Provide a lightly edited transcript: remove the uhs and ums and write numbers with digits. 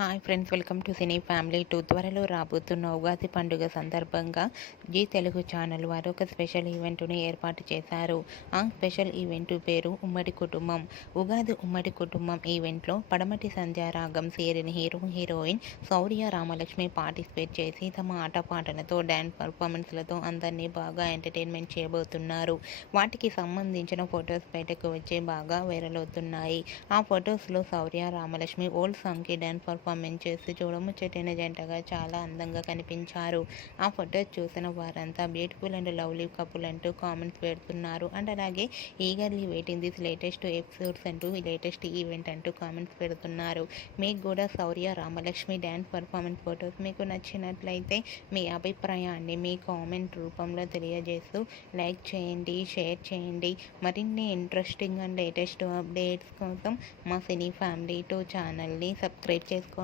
Hi friends, welcome to cine family 2. త్వరలో రాబోతున్న ఉగాది పండుగ సందర్భంగా జీ తెలుగు ఛానల్ వారు ఒక స్పెషల్ ఈవెంట్ని ఏర్పాటు చేశారు. ఆ స్పెషల్ ఈవెంట్ పేరు ఉమ్మడి కుటుంబం. ఉగాది ఉమ్మడి కుటుంబం ఈవెంట్లో పడమటి సంధ్యారాగం సీరియల్ హీరోయిన్ శౌర్య రామలక్ష్మి పార్టిసిపేట్ చేసి తమ ఆటపాటలతో డ్యాన్స్ పర్ఫార్మెన్స్లతో అందరినీ బాగా ఎంటర్టైన్మెంట్ చేయబోతున్నారు. వాటికి సంబంధించిన ఫొటోస్ బయటకు వచ్చి బాగా వైరల్ అవుతున్నాయి. ఆ ఫొటోస్లో శౌర్య రామలక్ష్మి ఓల్డ్ సాంగ్కి డ్యాన్స్ పర్ఫార్మెన్స్ చేసి చూడముచ్చటైన జంటగా చాలా అందంగా కనిపించారు. ఆ ఫొటోస్ చూసిన వారంతా బ్యూటిఫుల్ అండ్ లవ్లీ కపుల్ అంటూ కామెంట్స్ పెడుతున్నారు. అండ్ అలాగే eagerly waiting this latest episodes అంటూ లేటెస్ట్ ఈవెంట్ అంటూ కామెంట్స్ పెడుతున్నారు. మీకు కూడా శౌర్య రామలక్ష్మి డ్యాన్స్ పర్ఫార్మెన్స్ ఫొటోస్ మీకు నచ్చినట్లయితే మీ అభిప్రాయాన్ని మీ కామెంట్ రూపంలో తెలియజేస్తూ లైక్ చేయండి, షేర్ చేయండి. మరిన్ని ఇంట్రెస్టింగ్ అండ్ లేటెస్ట్ అప్డేట్స్ కోసం మా సినీ ఫ్యామిలీ 2 ఛానల్ని సబ్స్క్రైబ్ చేసుకోండి.